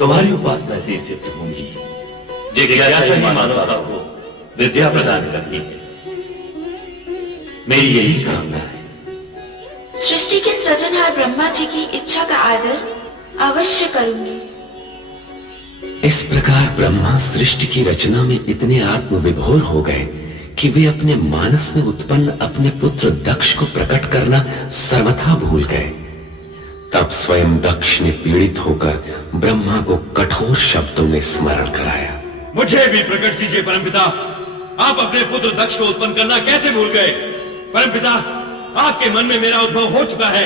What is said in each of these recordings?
तुम्हारी उपासना से सिद्ध होंगी। जिज्ञासा ही मानवता को विद्या प्रदान करती है। मेरी यही कामना है। सृष्टि के सृजनहार ब्रह्मा जी की इच्छा का आदर अवश्य करूंगी। इस प्रकार ब्रह्मा सृष्टि की रचना में इतने आत्मविभोर हो गए कि वे अपने मानस में उत्पन्न अपने पुत्र दक्ष को प्रकट करना सर्वथा भूल गए। तब स्वयं दक्ष ने पीड़ित होकर ब्रह्मा को कठोर शब्दों में स्मरण कराया। मुझे भी प्रकट कीजिए परमपिता। आप अपने पुत्र दक्ष को उत्पन्न करना कैसे भूल गए? परमपिता, आपके मन में मेरा उद्भव हो चुका है।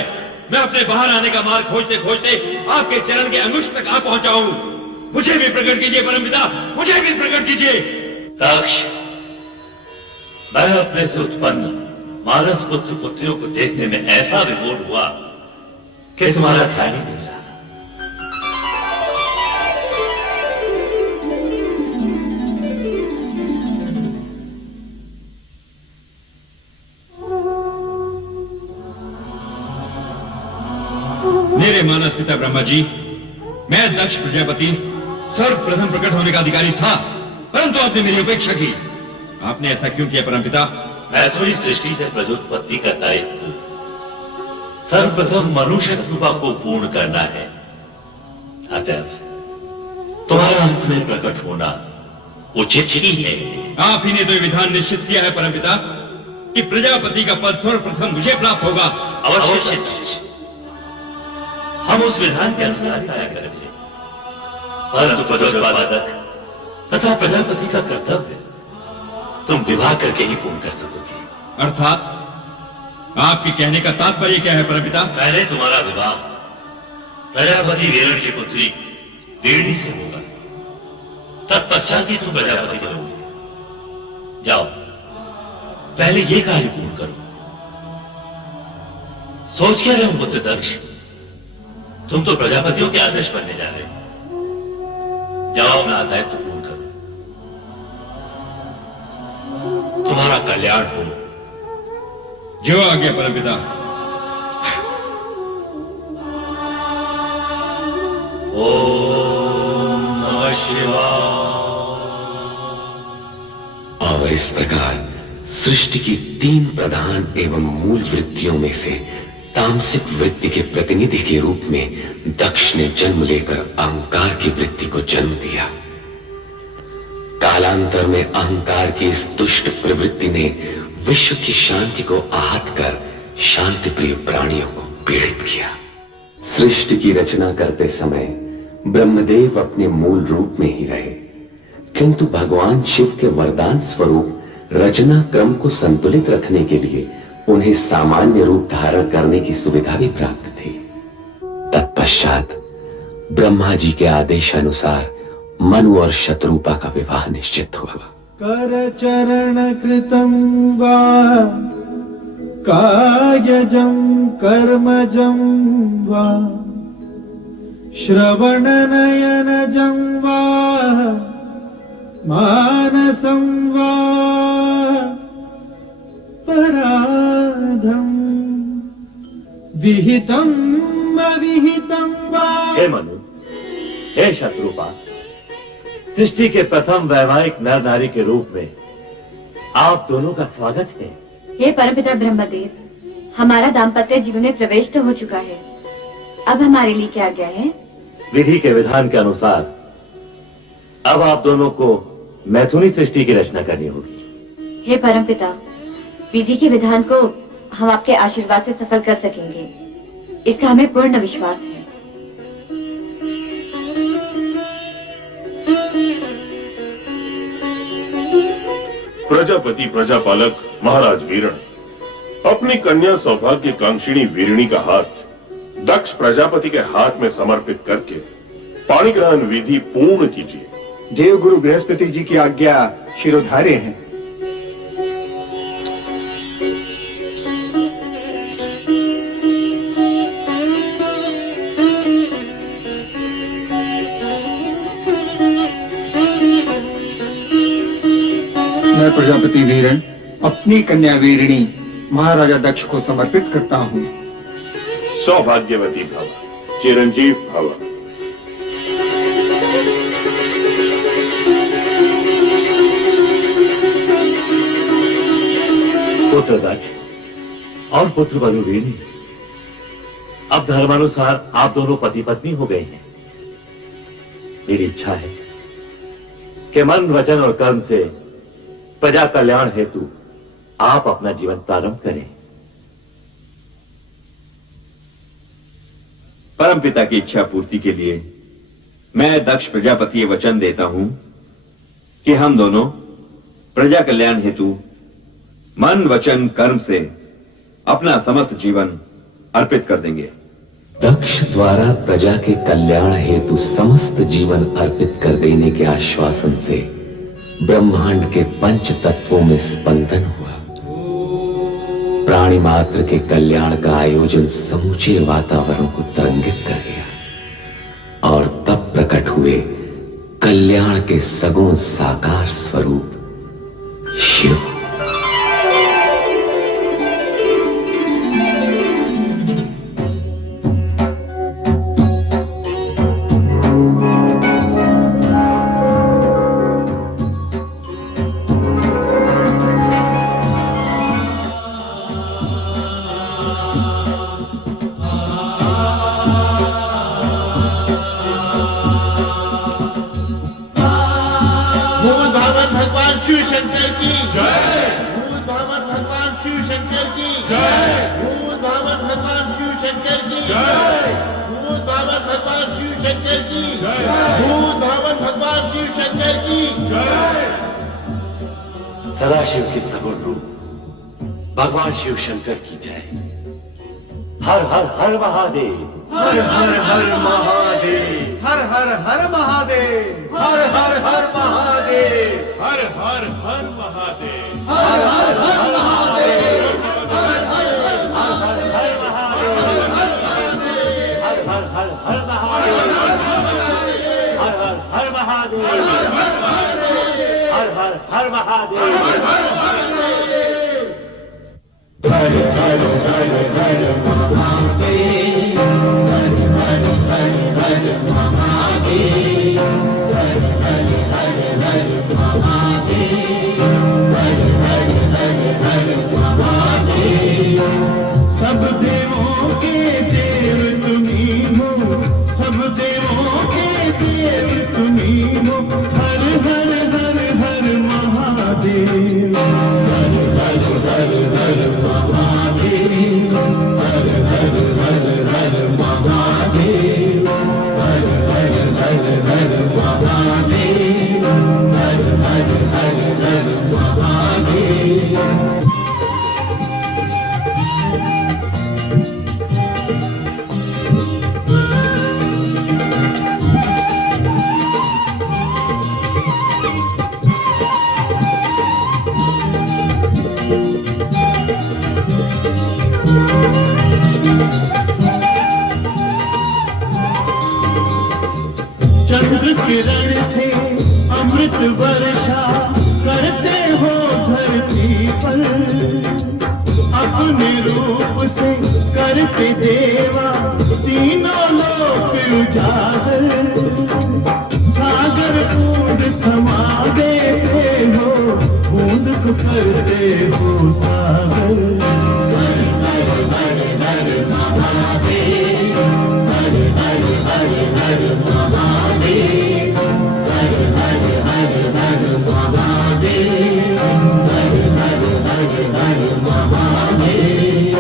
मैं अपने बाहर आने का मार्ग खोजते खोजते आपके चरण के अंगुष्ठ तक आ पहुंचा हूं। मुझे भी प्रकट कीजिए परमपिता, मुझे भी प्रकट कीजिए। दक्ष, मैं अपने से उत्पन्न मानस पुत्र पुत्रियों को देखने में ऐसा विभोर हुआ कि तुम्हारा ध्यान ही नहीं रहा। मेरे मानस पिता ब्रह्मा जी, मैं दक्ष प्रजापति सर्वप्रथम प्रकट होने का अधिकारी था, परंतु आपने मेरी उपेक्षा की। आपने ऐसा क्यों किया परमपिता? मैथुनी सृष्टि से प्रजोत्पत्ति का दायित्व सर्वप्रथम मनुष्य कृपा को पूर्ण करना है। अतएव तुम्हारा अंत में प्रकट होना उचित ही है। आप ही ने तो विधान निश्चित किया है परमपिता कि प्रजापति का पद सर्वप्रथम मुझे प्राप्त होगा। अवश्य हम उस विधान के अनुसार ही कार्य करेंगे, परंतु पदोत्पादक तथा प्रजापति का कर्तव्य तुम विवाह करके ही पूर्ण कर सकोगे। अर्थात आपके कहने का तात्पर्य क्या है परमपिता? पहले तुम्हारा विवाह प्रजापति वीरण की पुत्री वीरणी से होगा, तत्पश्चात ही तुम प्रजापति बनोगे। जाओ, पहले ये कार्य पूर्ण करो। सोच क्या रहे हो पुत्र दक्ष? तुम तो प्रजापतियों के आदर्श बनने जा रहे हो। जाओ, अपना दायित्व पूर्ण करो। तुम्हारा कल्याण हो। जो आ गया परमपिता। ओम नमः शिवाय। और इस प्रकार सृष्टि की 3 प्रधान एवं मूल वृत्तियों में से तामसिक वृत्ति के प्रतिनिधि के रूप में दक्ष ने जन्म लेकर अहंकार की वृत्ति को जन्म दिया। कालांतर में अहंकार की इस दुष्ट प्रवृत्ति ने विश्व की शांति को आहत कर शांति प्रिय प्राणियों को पीड़ित किया। सृष्टि की रचना करते समय ब्रह्मदेव अपने मूल रूप में ही रहे, किंतु भगवान शिव के वरदान स्वरूप रचना क्रम को संतुलित रखने के लिए उन्हें सामान्य रूप धारण करने की सुविधा भी प्राप्त थी। तत्पश्चात ब्रह्मा जी के आदेश अनुसार मनु और शत्रुपा का विवाह निश्चित हुआ। कर चरण कृतं वा कायजं कर्मजं वा श्रवण नयनजं वा मानसं वा पराधं विहितं अविहितं वा। हे मनु, हे शत्रुपा, सृष्टि के प्रथम वैवाहिक नर नारी के रूप में आप दोनों का स्वागत है। हे परमपिता ब्रह्मदेव, हमारा दाम्पत्य जीवन में प्रवेश तो हो चुका है, अब हमारे लिए क्या आज्ञा है? विधि के विधान के अनुसार अब आप दोनों को मैथुनी सृष्टि की रचना करनी होगी। हे परमपिता, विधि के विधान को हम आपके आशीर्वाद से सफल कर सकेंगे, इसका हमें पूर्ण विश्वास है। प्रजापति प्रजापालक महाराज वीरण अपनी कन्या सौभाग्य कांक्षिणी वीरणी का हाथ दक्ष प्रजापति के हाथ में समर्पित करके पाणी ग्रहण विधि पूर्ण कीजिए। देवगुरु बृहस्पति जी की आज्ञा शिरोधार्य हैं। मैं प्रजापति वीरण अपनी कन्या वीरणी महाराजा दक्ष को समर्पित करता हूँ। सौभाग्यवती भव, चिरंजीव भव। पुत्र दक्ष और पुत्र बलुवीनी, अब धर्मानुसार आप दोनों पति पत्नी हो गए हैं। मेरी इच्छा है कि मन, वचन और कर्म से प्रजा कल्याण हेतु आप अपना जीवन प्रारंभ करें। परमपिता की इच्छा पूर्ति के लिए मैं दक्ष प्रजापति ये वचन देता हूं कि हम दोनों प्रजा कल्याण हेतु मन, वचन, कर्म से अपना समस्त जीवन अर्पित कर देंगे। दक्ष द्वारा प्रजा के कल्याण हेतु समस्त जीवन अर्पित कर देने के आश्वासन से ब्रह्मांड के पंच तत्वों में स्पंदन हुआ। प्राणी मात्र के कल्याण का आयोजन समूचे वातावरण को तरंगित कर गया और तब प्रकट हुए कल्याण के सगुण साकार स्वरूप शिव। भूत भावन भगवान शिव शंकर की जय। भूत भावन भगवान शिव शंकर की जय। भूत भावन भगवान शिव शंकर की जय। भूत भावन भगवान शिव शंकर की जय। भूत भावन भगवान शिव शंकर की जय। सदाशिव के सगुण रूप भगवान शिव शंकर की जय। हर हर हर महादेव। हर हर हर महादेव। हर हर हर महादेव। हर हर हर महादेव। हर हर हर महादेव। हर हर हर महादेव। हर हर हर हर महादेव। हर हर हर महादेव। हर हर हर महादेव। सब देवों के देव तुम्ही हो। सब देवों के देव तुम्ही हो। हर हर हर हर महादेव। हर हर हर हर महादेव। हर हर हर हर महादेव। हर हर हर हर महादेव। हर हर हर हर महादेव। चंद्र किरण से अमृत वर्षा करते हो धरती पर। अपने रूप से करते देवा तीनों लोक उजागर। सागर बूंद समा देते हो, बूंद को करते हो सागर। हर हर हर हर महादेव। हर हर हर हर महादेव। हर हर हर हर महादेव। हर हर हर हर महादेव।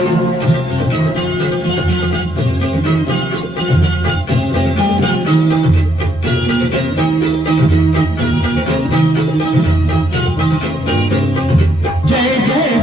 जय जय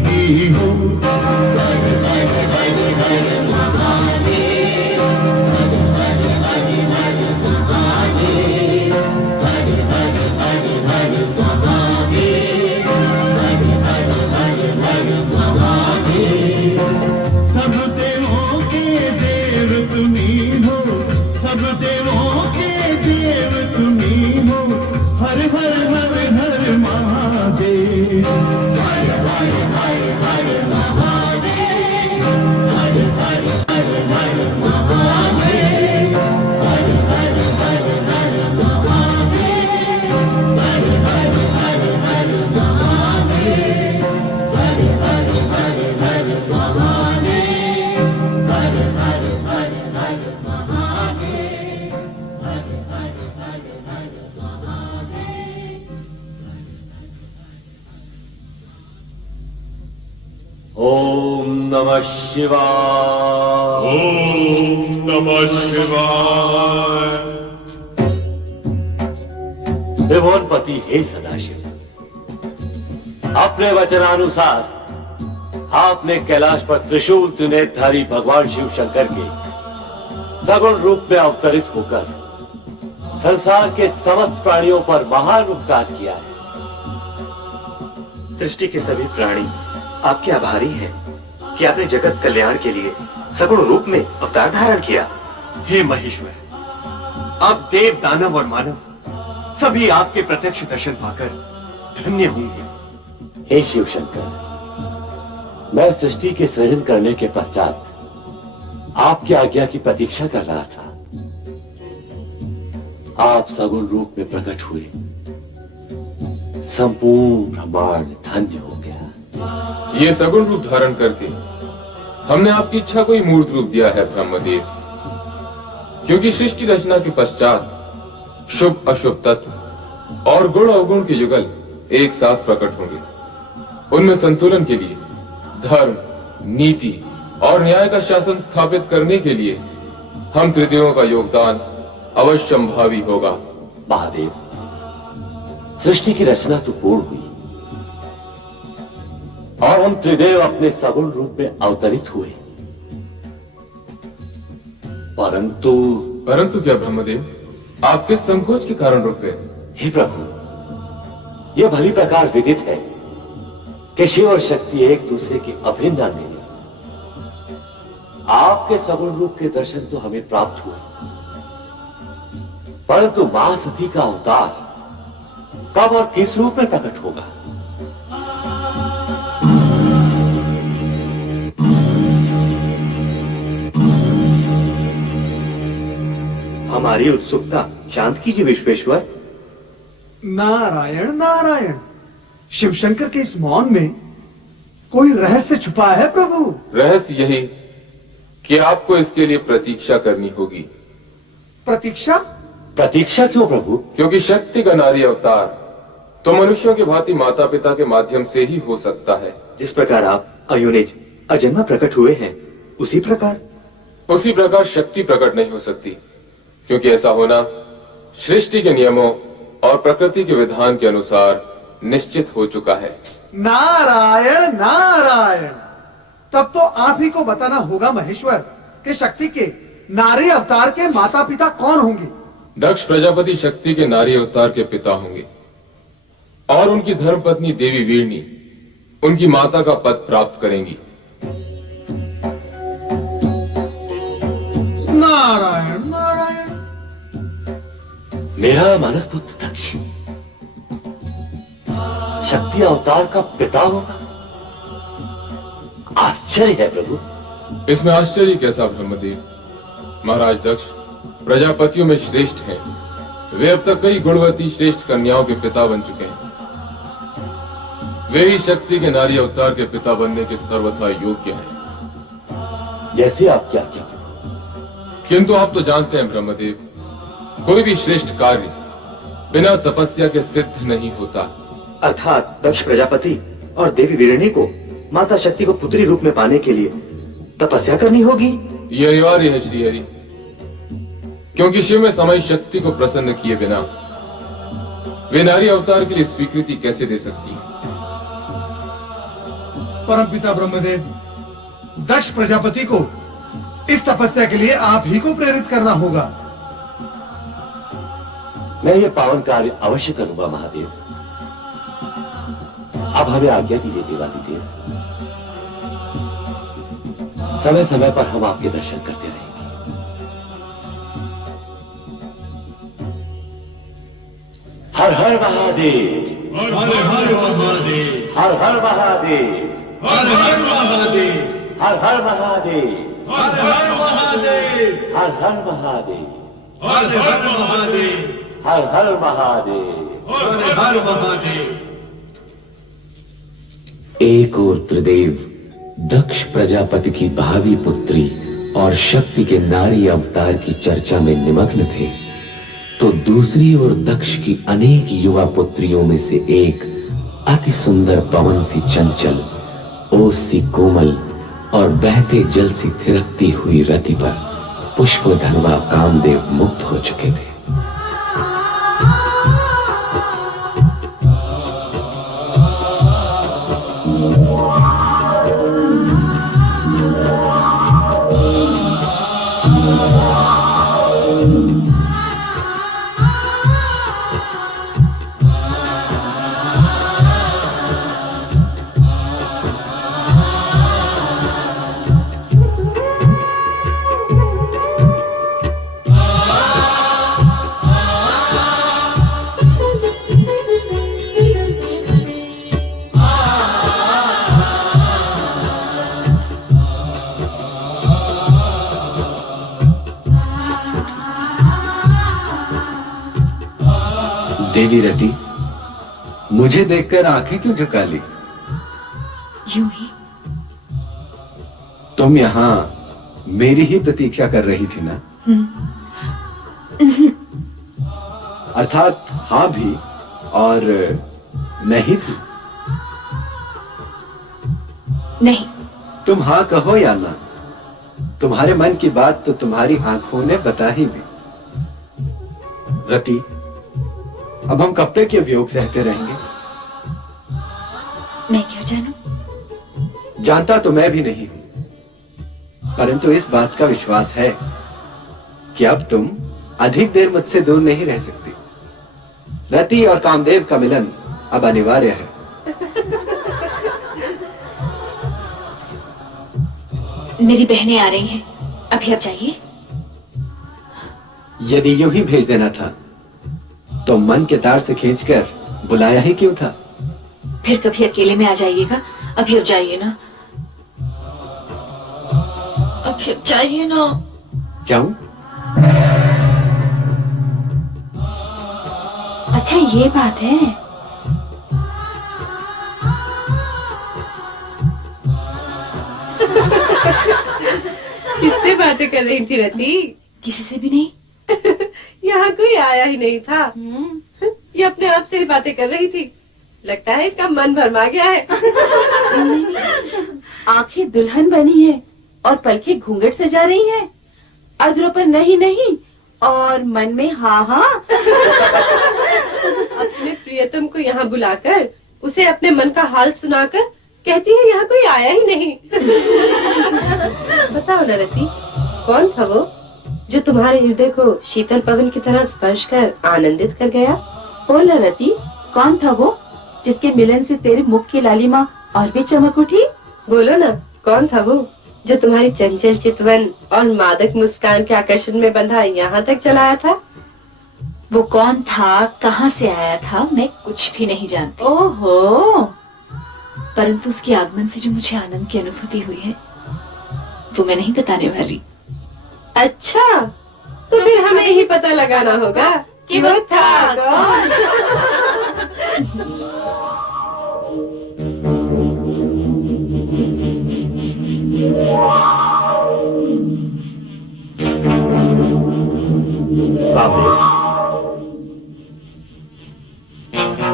ही हो। सब देवों के देव तुम्ही हो, सब देवों के देव तुम्ही हो। हर हर हर हर महादेव। हर हर हर हर महादेव। हर हर हर हर महादेव। हर हर हर हर महादेव। हर हर हर हर महादेव। हर हर हर हर महादेव। हर हर हर हर महादेव। हर हर हर हर महादेव। ओम नमः शिवाय। ओम नमः शिवाय। त्रिभुवनपति हे सदाशिव, अपने वचनानुसार आपने कैलाश पर त्रिशूल त्रिनेत्रधारी भगवान शिव शंकर के सगुण रूप में अवतरित होकर संसार के समस्त प्राणियों पर महान उपकार किया है। सृष्टि के सभी प्राणी आपके आभारी हैं कि आपने जगत कल्याण के लिए सगुण रूप में अवतार धारण किया। हे महेश्वर, आप देव दानव और मानव सभी आपके प्रत्यक्ष दर्शन पाकर धन्य होंगे। हे शिव शंकर, मैं सृष्टि के सृजन करने के पश्चात आपकी आज्ञा की प्रतीक्षा कर रहा था। आप सगुण रूप में प्रकट हुए, संपूर्ण ब्रह्मांड धन्य हो गया। ये सगुण रूप धारण करके हमने आपकी इच्छा को ही मूर्त रूप दिया है ब्रह्मदेव, क्योंकि सृष्टि रचना के पश्चात शुभ अशुभ तत्व और गुण अवगुण के युगल एक साथ प्रकट होंगे। उनमें संतुलन के लिए धर्म, नीति और न्याय का शासन स्थापित करने के लिए हम त्रिदेवों का योगदान अवश्यंभावी होगा। महादेव, सृष्टि की रचना तो पूर्ण हुई और हम त्रिदेव अपने सगुण रूप में अवतरित हुए, परंतु क्या ब्रह्मदेव, आप किस संकोच के कारण रुक गए? हे प्रभु, यह भली प्रकार विदित है कि शिव और शक्ति एक दूसरे के अभिन्न अंग हैं। आपके सगुण रूप के दर्शन तो हमें प्राप्त हुए, परंतु मां सती का अवतार कब और किस रूप में प्रकट होगा? हमारी उत्सुकता शांत कीजिए विश्वेश्वर। नारायण नारायण, शिवशंकर के इस मौन में कोई रहस्य छुपा है प्रभु। रहस्य यही कि आपको इसके लिए प्रतीक्षा करनी होगी। प्रतीक्षा? प्रतीक्षा क्यों प्रभु? क्योंकि शक्ति का नारी अवतार तो मनुष्यों के भांति माता पिता के माध्यम से ही हो सकता है। जिस प्रकार आप अयुनिज अजन्मा प्रकट हुए हैं, उसी प्रकार शक्ति प्रकट नहीं हो सकती, क्योंकि ऐसा होना सृष्टि के नियमों और प्रकृति के विधान के अनुसार निश्चित हो चुका है। नारायण नारायण, तब तो आप ही को बताना होगा महेश्वर कि शक्ति के नारी अवतार के माता पिता कौन होंगे। दक्ष प्रजापति शक्ति के नारी अवतार के पिता होंगे और उनकी धर्मपत्नी देवी वीरणी उनकी माता का पद प्राप्त करेंगी। नारायण नारायण। मेरा मानस पुत्र दक्ष शक्ति अवतार का पिता होगा? आश्चर्य है प्रभु। इसमें आश्चर्य कैसा ब्रह्मदेव? महाराज दक्ष प्रजापतियों में श्रेष्ठ हैं। वे अब तक कई गुणवती श्रेष्ठ कन्याओं के पिता बन चुके हैं। वे ही शक्ति के नारी अवतार के पिता बनने के सर्वथा योग्य हैं। जैसे आप क्या क्या प्रभु। किंतु आप तो जानते हैं ब्रह्मदेव, कोई भी श्रेष्ठ कार्य बिना तपस्या के सिद्ध नहीं होता। अर्थात दक्ष प्रजापति और देवी वीरणी को माता शक्ति को पुत्री रूप में पाने के लिए तपस्या करनी होगी। ये अनिवार्य है श्रीहरि, क्योंकि शिव में समाई शक्ति को प्रसन्न किए बिना वे नारी अवतार के लिए स्वीकृति कैसे दे सकती है? परमपिता ब्रह्मदेव, दक्ष प्रजापति को इस तपस्या के लिए आप ही को प्रेरित करना होगा। मैं ये पावन कार्य अवश्य करूंगा महादेव। अब हमें आज्ञा दीजिए देवादिदेव। समय समय पर हम आपके दर्शन करते रहेंगे। हर हर महादेव, हर हर महादेव, हर हर महादेव, हर हर महादेव, हर हर महादेव, हर हर महादेव, हर हर महादेव, हर हर महादेव, हर हर महादेव। हर हर महादेव। एक और त्रिदेव दक्ष प्रजापति की भावी पुत्री और शक्ति के नारी अवतार की चर्चा में निमग्न थे, तो दूसरी ओर दक्ष की अनेक युवा पुत्रियों में से एक अति सुंदर पवन सी चंचल, ओस सी कोमल और बहते जल सी थिरकती हुई रति पर पुष्पधनवा कामदेव मुक्त हो चुके थे। देवी रति, मुझे देखकर आंखें क्यों झुका ली? यूं ही। तुम यहाँ मेरी ही प्रतीक्षा कर रही थी ना? अर्थात हाँ भी और नहीं भी। नहीं। तुम हाँ कहो या ना, तुम्हारे मन की बात तो तुम्हारी आंखों ने बता ही दी। रति, अब हम कब तक ये वियोग सहते रहेंगे? मैं क्या जानूं? जानता तो मैं भी नहीं हूं, परंतु इस बात का विश्वास है कि अब तुम अधिक देर मुझसे दूर नहीं रह सकती। रति और कामदेव का मिलन अब अनिवार्य है। मेरी बहनें आ रही हैं, अभी आप जाइए। यदि यूं ही भेज देना था तो मन के तार से खींचकर बुलाया ही क्यों था? फिर कभी अकेले में आ जाइएगा। अभी अब जाइए ना, अभी अब जाइए ना। जाऊं? अच्छा ये बात है। किससे बातें कर रही थी रति? किसी से भी नहीं। यहाँ कोई आया ही नहीं था। ये अपने आप से ही बातें कर रही थी। लगता है इसका मन भरमा गया है। आंखें दुल्हन बनी है और पलकें घूंघट सजा रही हैं। अधरों पर नहीं नहीं और मन में हाँ हाँ। अपने प्रियतम को यहाँ बुलाकर उसे अपने मन का हाल सुनाकर कहती है यहाँ कोई आया ही नहीं। बताओ ना रति, कौन था वो जो तुम्हारे हृदय को शीतल पवन की तरह स्पर्श कर आनंदित कर गया? बोल रति, कौन था वो जिसके मिलन से तेरे मुख की लालिमा और भी चमक उठी? बोलो ना, कौन था वो जो तुम्हारी चंचल चितवन और मादक मुस्कान के आकर्षण में बंधा यहाँ तक चलाया था? वो कौन था, कहाँ से आया था, मैं कुछ भी नहीं जानती। ओहो, परंतु उसके आगमन से जो मुझे आनंद की अनुभूति हुई है वो मैं नहीं बताने वाली। अच्छा, तो फिर हमें ही पता लगाना होगा कि वो था कौन। कामदेव,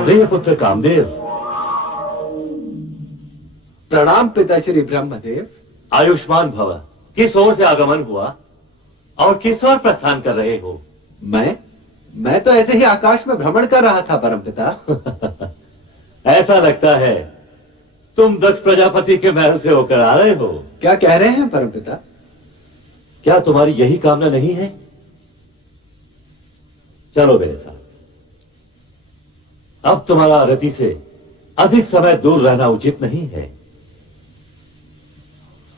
प्रिय पुत्र कामदेव। प्रणाम पिताश्री ब्रह्मदेव। आयुष्मान भव। किस ओर से आगमन हुआ और किस ओर प्रस्थान कर रहे हो? मैं तो ऐसे ही आकाश में भ्रमण कर रहा था परमपिता। ऐसा लगता है तुम दक्ष प्रजापति के महल से होकर आ रहे हो? क्या कह रहे हैं परमपिता? क्या तुम्हारी यही कामना नहीं है? चलो मेरे साथ। अब तुम्हारा रति से अधिक समय दूर रहना उचित नहीं है।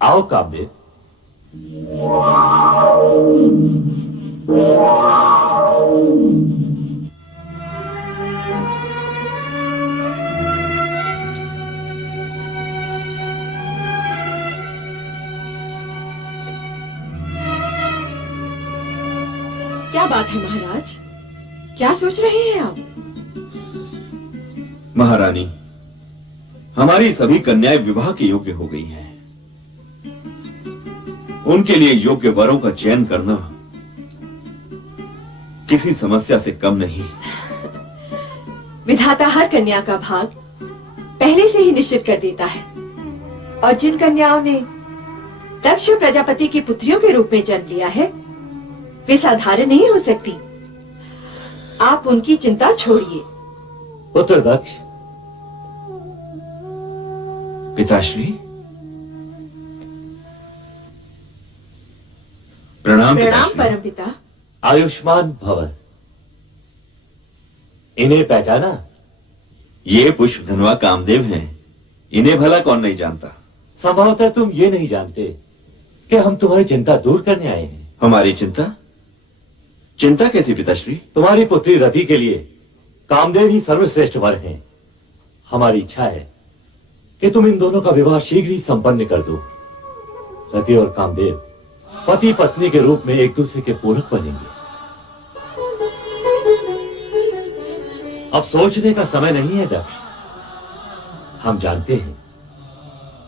आओ कामदेव। क्या बात है महाराज, क्या सोच रहे हैं आप? महारानी, हमारी सभी कन्याएं विवाह के योग्य हो गई हैं। उनके लिए योग्य वरों का चयन करना किसी समस्या से कम नहीं। विधाता हर कन्या का भाग पहले से ही निश्चित कर देता है, और जिन कन्याओं ने दक्ष प्रजापति की पुत्रियों के रूप में जन्म लिया है वे साधारण नहीं हो सकती। आप उनकी चिंता छोड़िए। पुत्र दक्ष। पिताश्री, प्रणाम। प्रणाम परमपिता। आयुष्मान भव। इन्हें पहचाना? ये पुष्पधनवा कामदेव हैं। इन्हें भला कौन नहीं जानता। संभवतः तुम ये नहीं जानते कि हम तुम्हारी चिंता दूर करने आए हैं। हमारी चिंता? चिंता कैसी पिताश्री? तुम्हारी पुत्री रति के लिए कामदेव ही सर्वश्रेष्ठ वर हैं। हमारी इच्छा है कि तुम इन दोनों का विवाह शीघ्र ही संपन्न कर दो। रति और कामदेव पति पत्नी के रूप में एक दूसरे के पूरक बनेंगे। अब सोचने का समय नहीं है दक्ष। हम जानते हैं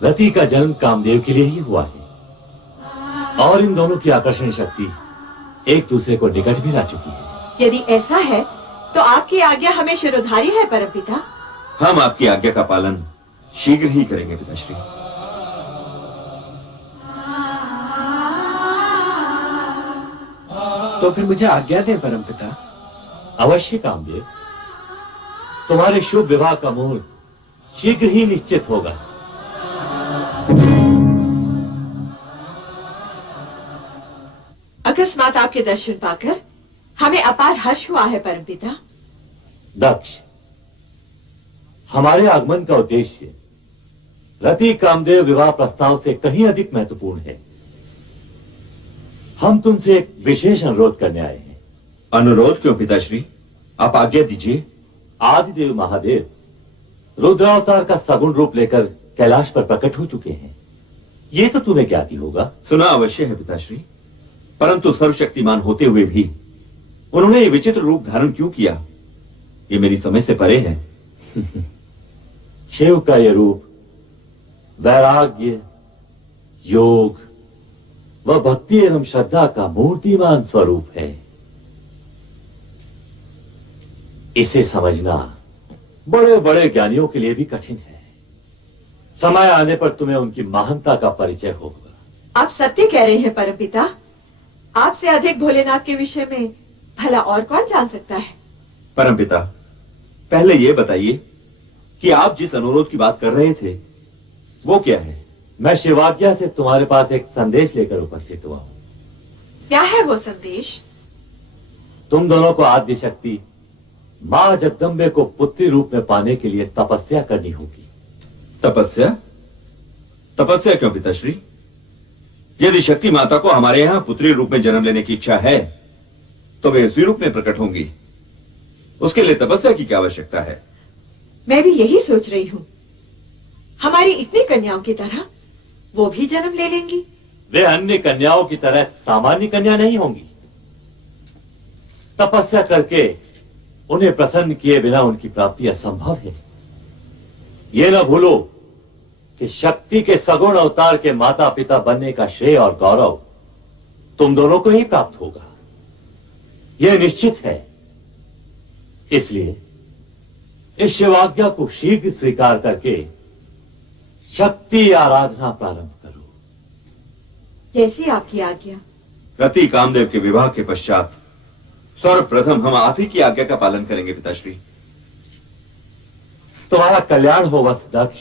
रति का जन्म कामदेव के लिए ही हुआ है, और इन दोनों की आकर्षण शक्ति एक दूसरे को निकट भी ला चुकी है। यदि ऐसा है तो आपकी आज्ञा हमें शिरोधारी है परमपिता। हम आपकी आज्ञा का पालन शीघ्र ही करेंगे पिताश्री। तो फिर मुझे आज्ञा दें परमपिता। अवश्य कामदेव। तुम्हारे शुभ विवाह का मुहूर्त शीघ्र ही निश्चित होगा। अकस्मात आपके दर्शन पाकर हमें अपार हर्ष हुआ है परमपिता। दक्ष, हमारे आगमन का उद्देश्य रति कामदेव विवाह प्रस्ताव से कहीं अधिक महत्वपूर्ण है। हम तुमसे एक विशेष अनुरोध करने आए हैं। अनुरोध क्यों पिताश्री? आप आज्ञा दीजिए। आदिदेव महादेव रुद्रावतार का सगुण रूप लेकर कैलाश पर प्रकट हो चुके हैं। ये तो तुम्हें ज्ञात ही होगा। सुना अवश्य है पिताश्री, परंतु सर्वशक्तिमान होते हुए भी उन्होंने ये विचित्र रूप धारण क्यों किया, ये मेरी समझ से परे है। शिव का यह रूप वैराग्य, योग व भक्ति एवं श्रद्धा का मूर्तिमान स्वरूप है। इसे समझना बड़े बड़े ज्ञानियों के लिए भी कठिन है। समय आने पर तुम्हें उनकी महानता का परिचय होगा। आप सत्य कह रहे हैं परमपिता। आपसे अधिक भोलेनाथ के विषय में भला और कौन जान सकता है। परमपिता, पहले ये बताइए कि आप जिस अनुरोध की बात कर रहे थे वो क्या है? मैं शिवाज्ञा से तुम्हारे पास एक संदेश लेकर उपस्थित हुआ हूं। क्या है वो संदेश? तुम दोनों को आद्य शक्ति मां जगदम्बे को पुत्री रूप में पाने के लिए तपस्या करनी होगी। तपस्या? तपस्या क्यों पिताश्री? यदि शक्ति माता को हमारे यहाँ पुत्री रूप में जन्म लेने की इच्छा है तो वे उसी रूप में प्रकट होंगी। उसके लिए तपस्या की क्या आवश्यकता है? मैं भी यही सोच रही हूँ। हमारी इतनी कन्याओं की तरह वो भी जन्म ले लेंगी। वे अन्य कन्याओं की तरह सामान्य कन्या नहीं होंगी। तपस्या करके उन्हें प्रसन्न किए बिना उनकी प्राप्ति असंभव है। ये न भूलो कि शक्ति के सगुण अवतार के माता पिता बनने का श्रेय और गौरव तुम दोनों को ही प्राप्त होगा, यह निश्चित है। इसलिए इस शिवाज्ञा को शीघ्र स्वीकार करके शक्ति आराधना प्रारंभ करो। जैसी आपकी आज्ञा। रति कामदेव के विवाह के पश्चात सर्वप्रथम हम आप ही की आज्ञा का पालन करेंगे पिताश्री। तुम्हारा कल्याण हो वत्स दक्ष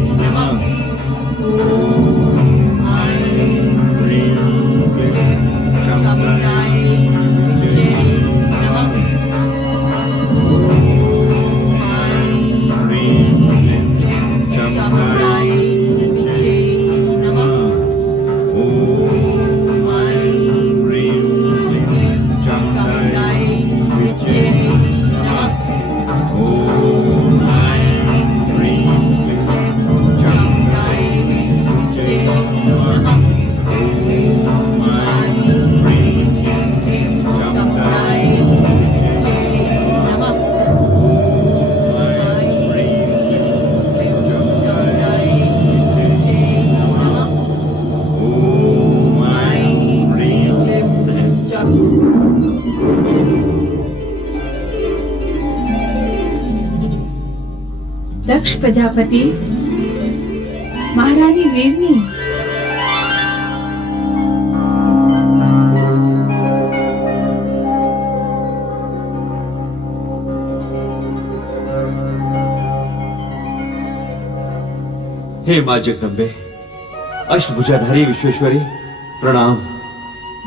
प्रजापति, महारानी वीरनी। हे मां जगदम्बे, अष्टभुजाधारी विश्वेश्वरी, प्रणाम।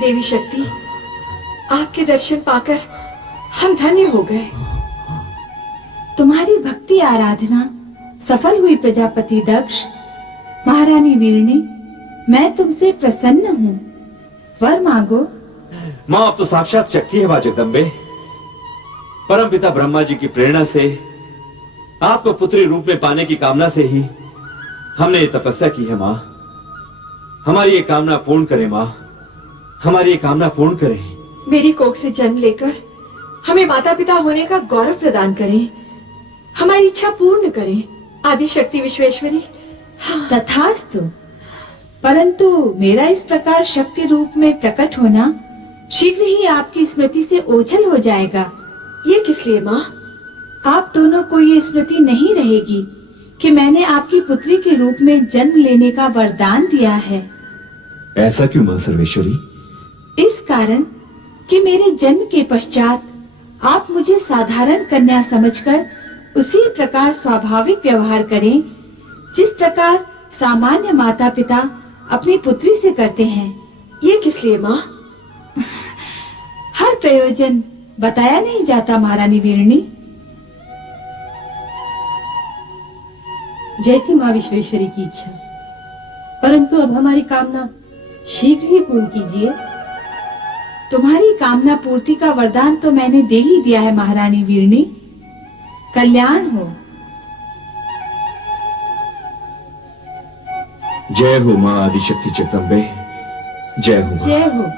देवी शक्ति, आपके दर्शन पाकर हम धन्य हो गए। तुम्हारी भक्ति आराधना सफल हुई प्रजापति दक्ष। महारानी वीरनी, मैं तुमसे प्रसन्न हूँ, वर मांगो। मां, अब तो साक्षात शक्ति है मां जगदम्बे। परम पिता ब्रह्मा जी की प्रेरणा से, आपको पुत्री रूप में पाने की कामना से ही हमने ये तपस्या की है मां। हमारी ये कामना पूर्ण करें मां, हमारी ये कामना पूर्ण करें। मेरी कोख से जन्म लेकर हमें माता पिता होने का गौरव प्रदान करें, हमारी इच्छा पूर्ण करें। आदि शक्ति विश्वेश्वरी। हाँ। तथास्तु। परंतु मेरा इस प्रकार शक्ति रूप में प्रकट होना शीघ्र ही आपकी स्मृति से ओझल हो जाएगा। ये किस लिए माँ? आप दोनों को ये स्मृति नहीं रहेगी कि मैंने आपकी पुत्री के रूप में जन्म लेने का वरदान दिया है। ऐसा क्यों मां सर्वेश्वरी? इस कारण कि मेरे जन्म के पश्चात आप मुझे साधारण कन्या समझकर उसी प्रकार स्वाभाविक व्यवहार करें जिस प्रकार सामान्य माता पिता अपनी पुत्री से करते हैं। ये किस लिए माँ? हर प्रयोजन बताया नहीं जाता महारानी वीरनी। जैसी माँ विश्वेश्वरी की इच्छा, परंतु अब हमारी कामना शीघ्र ही पूर्ण कीजिए। तुम्हारी कामना पूर्ति का वरदान तो मैंने दे ही दिया है महारानी वीरनी। कल्याण हो। जय हो मां आदिशक्ति जगदम्बे, जय हो। जय हो।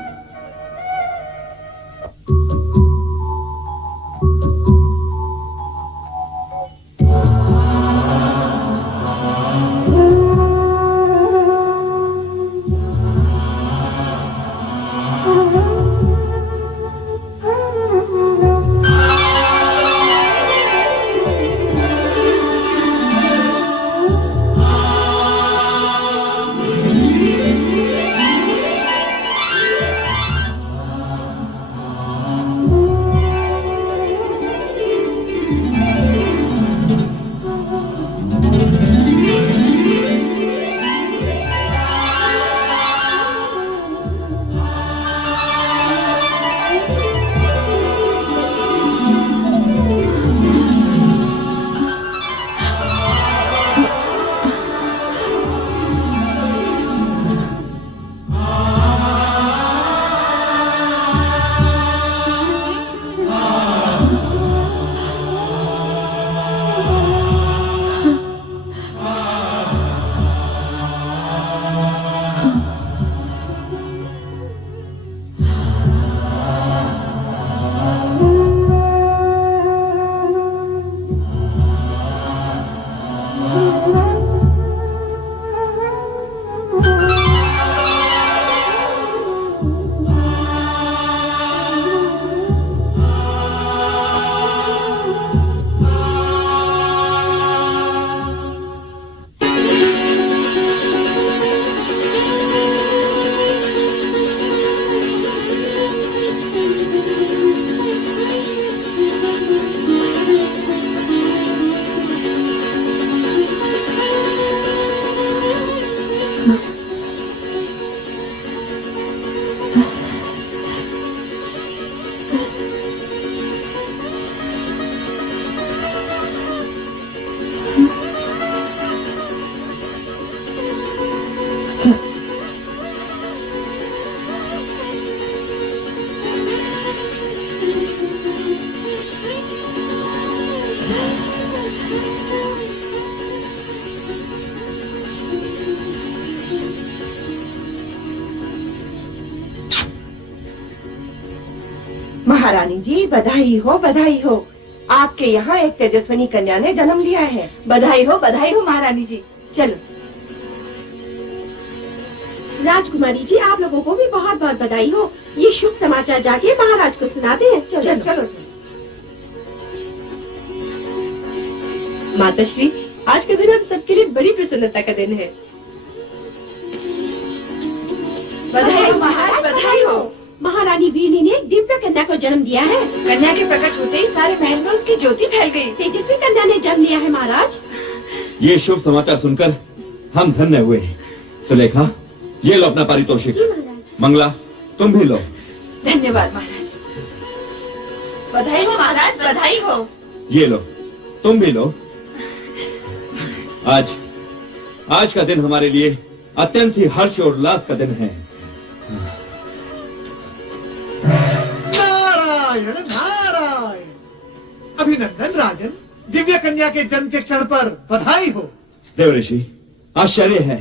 महारानी जी, बधाई हो, बधाई हो। आपके यहाँ एक तेजस्विनी कन्या ने जन्म लिया है। बधाई हो महारानी जी। चलो। राजकुमारी जी, आप लोगों को भी बहुत बहुत बधाई हो। ये शुभ समाचार जाके महाराज को सुनाते हैं। चलो। माताश्री, आज का दिन हम सबके लिए बड़ी प्रसन्नता का दिन है। बधाई हो महाराज, बधाई हो। महारानी वीरणी ने एक दिव्य कन्या को जन्म दिया है। कन्या के प्रकट होते ही सारे महल में उसकी ज्योति फैल गई। तेजस्वी कन्या ने जन्म लिया है महाराज। ये शुभ समाचार सुनकर हम धन्य हुए। सुलेखा, ये लो अपना पारितोषिक। जी महाराज। मंगला, तुम भी लो। धन्यवाद महाराज। बधाई हो महाराज, बधाई हो। ये लो, तुम भी लो। आज का दिन हमारे लिए अत्यंत ही हर्ष और उल्लास का दिन है। नारायण नारायण। अभिनंदन राजन, दिव्य कन्या के जन्म के क्षण पर बधाई हो। देवऋषि, आश्चर्य है,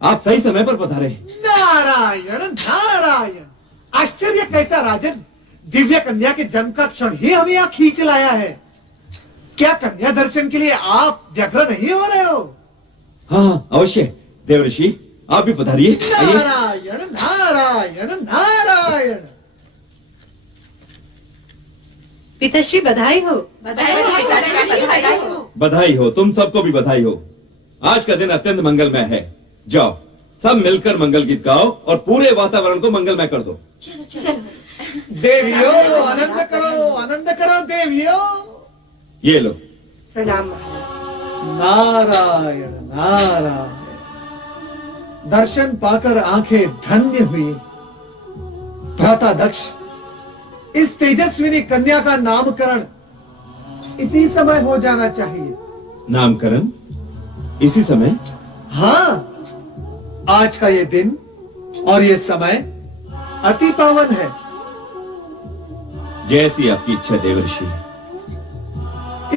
आप सही समय पर पधारे। नारायण नारायण। आश्चर्य कैसा राजन, दिव्य कन्या के जन्म का क्षण ही हमें यहाँ खींच लाया है। क्या कन्या दर्शन के लिए आप व्यग्र नहीं हो रहे हो? हाँ, अवश्य। देवऋषि, आप भी पधारिए। आइए। नारायण नारायण नारायण। पिताश्री बधाई हो। बधाई हो पिताश्री, बधाई हो। बधाई हो, तुम सबको भी बधाई हो। आज का दिन अत्यंत मंगलमय है। जाओ, सब मिलकर मंगल गीत गाओ और पूरे वातावरण को मंगलमय कर दो। चलो। देवियों आनंद करो देवियों। ये लो। प्रणाम। नारायण नारायण। दर्शन पाकर आंखें धन्य हुई। भ्राता दक्ष, इस तेजस्विनी कन्या का नामकरण इसी समय हो जाना चाहिए। नामकरण इसी समय? हाँ, आज का ये दिन और ये समय अति पावन है। जैसी आपकी इच्छा देवर्षि।